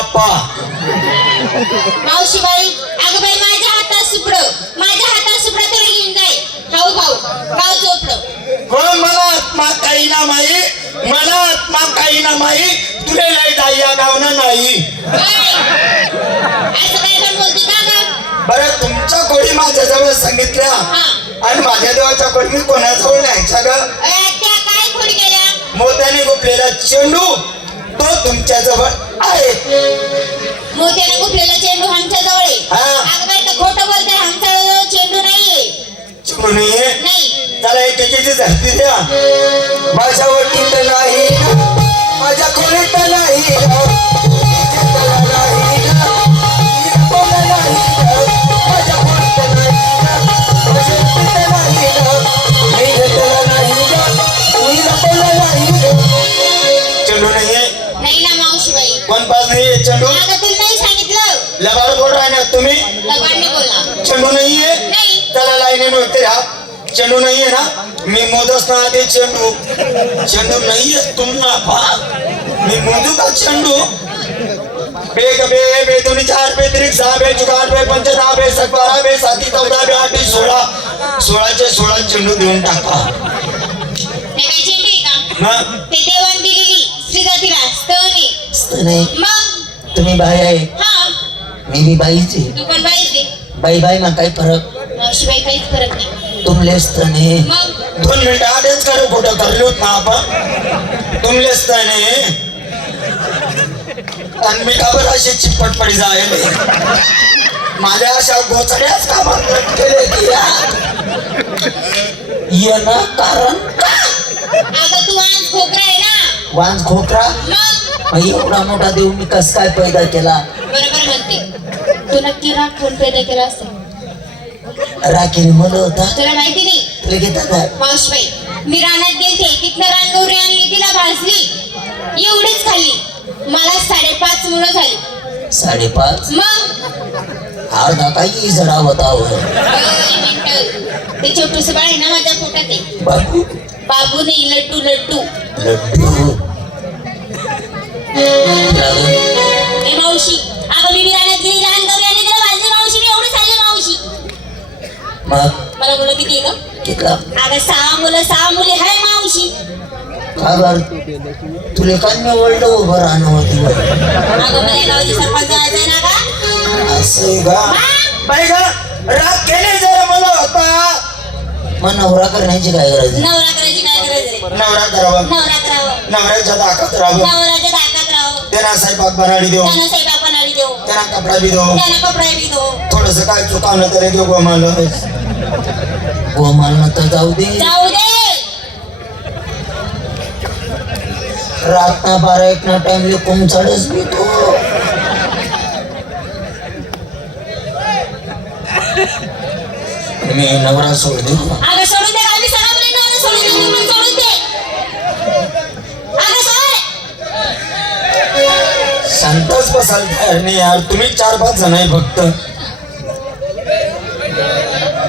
बाप्पा. अगं बाई माझ्या हातात सुपड माझ्या हातात सुपड तर घेऊन जाय खाऊ गाव चोपड हो मला आत्मा काही ना माई मला आत्मा काही ना माई तुले दाह्या गावना नाही. असं काय पण बोलते का ग? बरं तुमच्या कोणी माझ्याजवळ सांगितल्या. आणि माझ्या देवाच्या कोणी मी कोणाजवळ नाही सगळं अय, त्या काय खोडी केल्या मोत्याने गुपलेला चेंडू तो तुमच्या जवळ आहे. मोत्याने गुफलेला चेंडू आमच्या जवळ. आहे हा. अगं बाई तर खोटं बोलताय आमच्या जवळ चेंडू नाहीये. चेंडू नाहीये? नाही. त्याला एक एकेची धरती द्या. माझ्या वटीत नाही. माझ्या खोलीत नाही. राहणार तुम्ही। चेंडू नाहीये नाही त्याला लाईनीने उभे राहा चेंडू नाहीये ना। मी मोदच ना आधी चेंडू। चेंडू नाहीये तुम्हाला पहा मी मोदू का चेंडू। बेग बे बे दोन्ही चार बे त्रिक सहा बे आठ बे पंच दहा बे सात बारा बे साती चौदा बे आठ बे सोळा सोळाचे सोळा चेंडू देऊन टाका। हे आहे ते नाही. मग? तुम्ही बाई आहे. हा. मी बी बाईची तू पण बाईच बाई बाई मग काही फरक? मावशीबाई काहीच फरक नाही. तुमले स्तने मग? दोन मिनिटं आधीच करू कुठं करले होत ना आपण. तुमलेच त्याने आणि मी खबर अशी चिटपट पडी जायले? माझ्या अशा गोचड्याच कामात केले की येणं कारण अगं तू आज खोकरा आहे ना? वांज खोकरा? मग? मग एवढा मोठा देव मी कस काय पैदा केला? बरोबर म्हणते. तू नक्की राग कोण पैदा केला असेल राखीने मला होता. तुला माहिती नाही? घेता काय मावशीबाई मी रानात गेलते तिथनं रानगौरी आणली तिला भाजली. एवढीच खाल्ली. मला साडेपाच मुलं झाली. साडेपाच? मग? अर्धा काही जरा बताव. ते छोटूस बाळ आहे ना माझ्या पोटात आहे. बाबू? बाबू नाही लड्डू. लड्डू? लड्डू मावशी मला? मुलं किती आहे कितला? अगं सहा मुलं सहा मुली हाय मावशी. का बर? तुले काय निवडलं उभं राहणं होती अगं मला गावची सरपंच व्हायचंय ना का असं का? बाई का राग केले जरा मला होता. मग नवरा करण्याची काय गरज? नवरा करायची काय गरज नवरा करावा. नवरा करावं. नवऱ्याच्या दाखात राहावं. नवऱ्याच्या दाकात राहावं. त्यांना स्वयंपाक बनाडी देऊ त्यांना स्वयंपाक बनाडी देऊ त्यांना कपडा बी देऊ त्यांना कपडा बी देऊ थोडस काय चुकावलं तरी देऊ गो मला गोमाल तर जाऊ दे. जाऊ दे. रातना बारा एक ना टाइमले कुमचाडच मी तो मी नवरा सोड देऊ. अगं सोडून दे आम्ही सगळ्या मुली नवरा सोडून दे तू पण सोडून दे अगं सोड शांतच बसाल. तयार नाही यार तुम्ही चार पाच जण आहे फक्त.